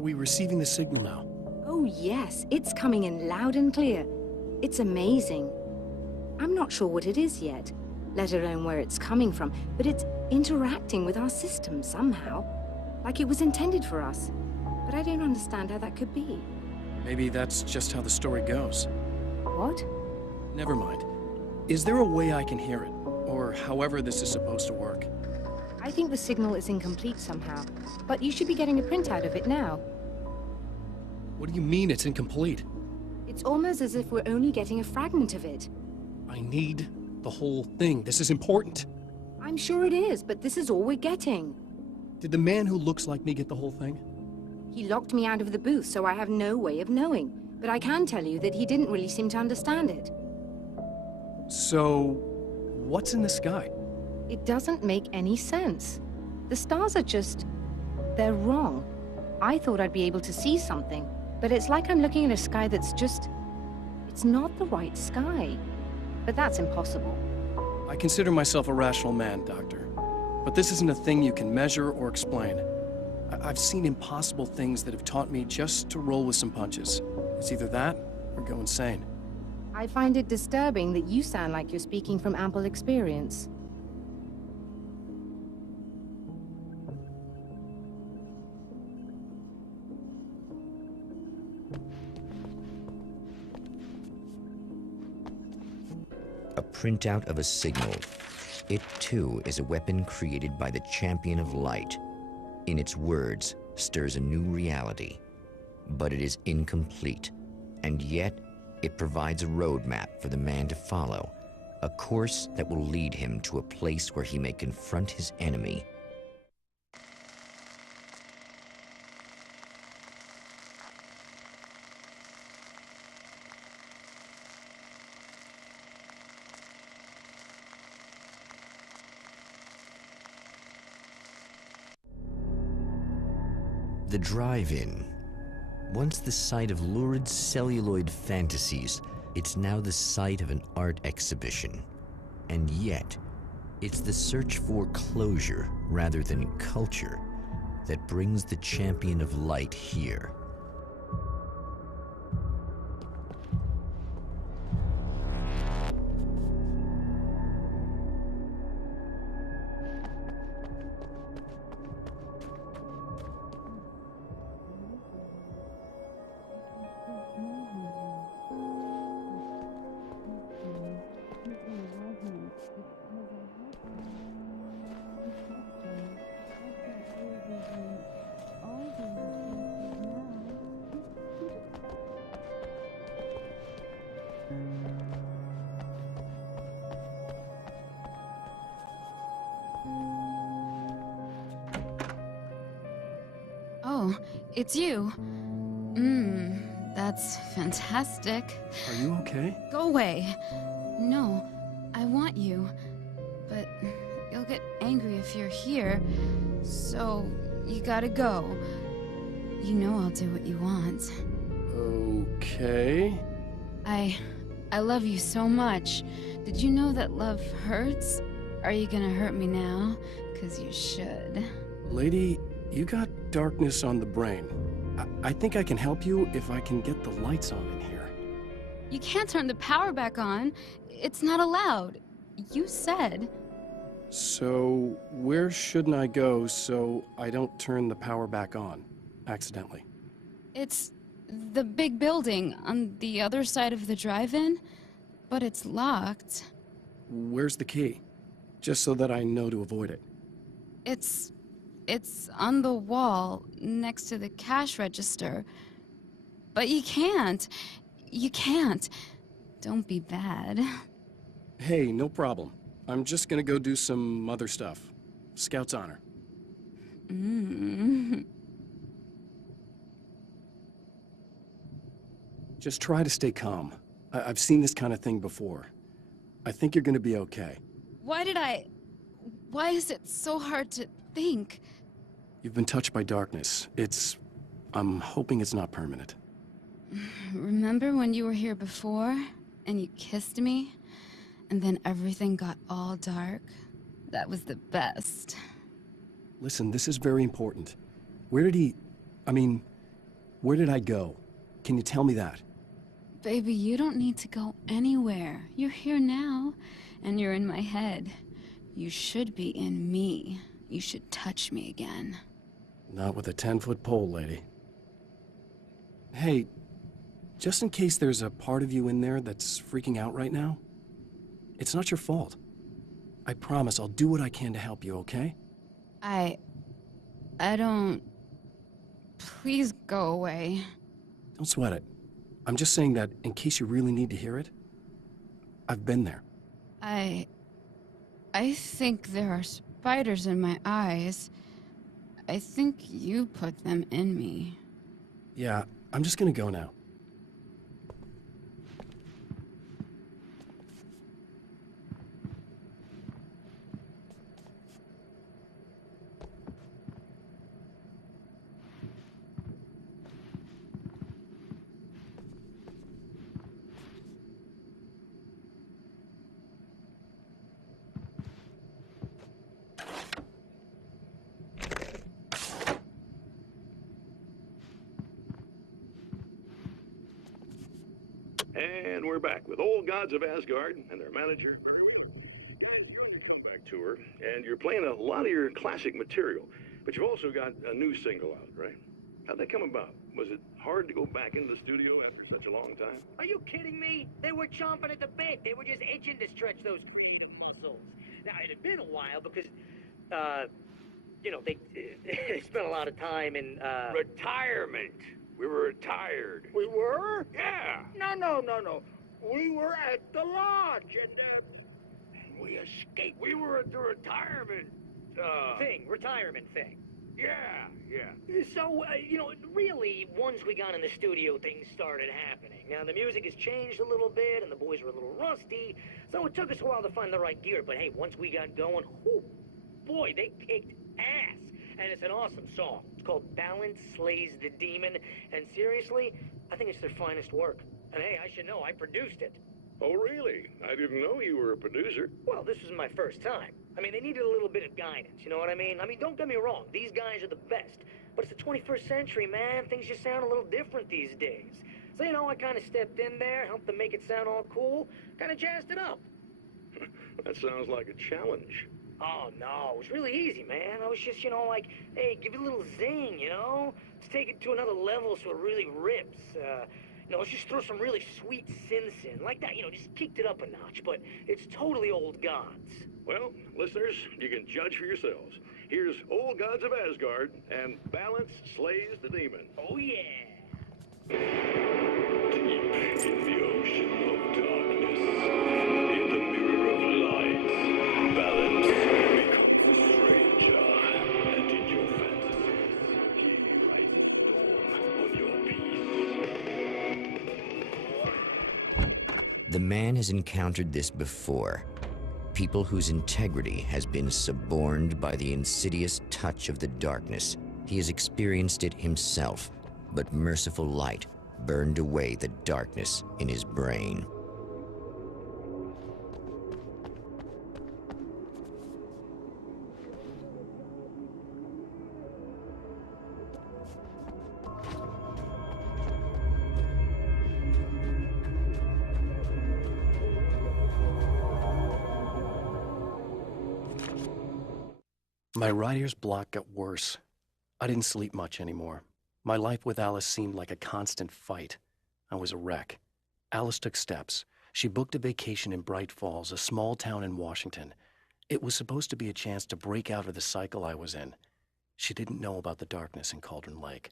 we receiving the signal now? Oh yes, it's coming in loud and clear. It's amazing. I'm not sure what it is yet, let alone where it's coming from, but it's interacting with our system somehow. Like it was intended for us. But I don't understand how that could be. Maybe that's just how the story goes. What? Never mind. Is there a way I can hear it? Or however this is supposed to work? I think the signal is incomplete somehow, but you should be getting a printout of it now. What do you mean it's incomplete? It's almost as if we're only getting a fragment of it. I need the whole thing. This is important. I'm sure it is, but this is all we're getting. Did the man who looks like me get the whole thing? He locked me out of the booth, so I have no way of knowing. But I can tell you that he didn't really seem to understand it. So, what's in the sky? It doesn't make any sense. The stars are just... they're wrong. I thought I'd be able to see something, but it's like I'm looking at a sky that's just... it's not the right sky. But that's impossible. I consider myself a rational man, Doctor. But this isn't a thing you can measure or explain. I've seen impossible things that have taught me just to roll with some punches. It's either that, or go insane. I find it disturbing that you sound like you're speaking from ample experience. A printout of a signal. It, too, is a weapon created by the Champion of Light. In its words, stirs a new reality. But it is incomplete, and yet it provides a roadmap for the man to follow, a course that will lead him to a place where he may confront his enemy. The drive-in. Once the site of lurid celluloid fantasies, it's now the site of an art exhibition. And yet, it's the search for closure rather than culture that brings the Champion of Light here. Oh, it's you. That's fantastic. Are you okay? Go away. No, I want you. But you'll get angry if you're here, so you gotta go. You know I'll do what you want. Okay. I love you so much. Did you know that love hurts? Are you gonna hurt me now? 'Cause you should. Lady, you got darkness on the brain. I think I can help you if I can get the lights on in here. You can't turn the power back on. It's not allowed. You said. So, where shouldn't I go so I don't turn the power back on, accidentally? It's the big building on the other side of the drive-in, but it's locked. Where's the key? Just so that I know to avoid it. It's on the wall next to the cash register. But you can't. You can't. Don't be bad. Hey, no problem. I'm just gonna go do some other stuff. Scout's honor. Just try to stay calm. I've seen this kind of thing before. I think you're gonna be okay. Why is it so hard to think? You've been touched by darkness. I'm hoping it's not permanent. Remember when you were here before, and you kissed me? And then everything got all dark? That was the best. Listen, this is very important. Where did he... Where did I go? Can you tell me that? Baby, you don't need to go anywhere. You're here now, and you're in my head. You should be in me. You should touch me again. Not with a 10-foot pole, lady. Hey, just in case there's a part of you in there that's freaking out right now, it's not your fault. I promise I'll do what I can to help you, okay? I don't... Please go away. Don't sweat it. I'm just saying that in case you really need to hear it, I've been there. I think there are spiders in my eyes. I think you put them in me. Yeah, I'm just gonna go now. And we're back with Old Gods of Asgard and their manager, Barry Wheeler. Guys, you're on your comeback tour, and you're playing a lot of your classic material, but you've also got a new single out, right? How'd that come about? Was it hard to go back into the studio after such a long time? Are you kidding me? They were chomping at the bit. They were just itching to stretch those creative muscles. Now, it had been a while because, you know, they spent a lot of time in, Retirement. We were retired. We were? Yeah. No. We were at the lodge, and, We escaped. We were at the retirement, retirement thing. Yeah. So, you know, really, once we got in the studio, things started happening. Now, the music has changed a little bit, and the boys were a little rusty, so it took us a while to find the right gear. But hey, once we got going, whew, boy, they kicked ass. And it's an awesome song. It's called Balance Slays the Demon, and seriously, I think it's their finest work. And hey, I should know, I produced it. Oh, really? I didn't know you were a producer. Well, this was my first time. I mean, they needed a little bit of guidance, you know what I mean? I mean, don't get me wrong, these guys are the best. But it's the 21st century, man. Things just sound a little different these days. So, you know, I kind of stepped in there, helped them make it sound all cool, kind of jazzed it up. That sounds like a challenge. Oh, no, it was really easy, man. I was just, you know, like, hey, give it a little zing, you know? Let's take it to another level so it really rips. You know, let's just throw some really sweet synths in. Like that, you know, just kicked it up a notch, but it's totally Old Gods. Well, listeners, you can judge for yourselves. Here's Old Gods of Asgard and Balance Slays the Demon. Oh, yeah. Deep in the ocean of darkness, in the mirror of light, balance becomes a stranger, and in your fantasies, he rises storm on your peace. The man has encountered this before. People whose integrity has been suborned by the insidious touch of the darkness. He has experienced it himself, but merciful light burned away the darkness in his brain. My writer's block got worse. I didn't sleep much anymore. My life with Alice seemed like a constant fight. I was a wreck. Alice took steps. She booked a vacation in Bright Falls, a small town in Washington. It was supposed to be a chance to break out of the cycle I was in. She didn't know about the darkness in Cauldron Lake.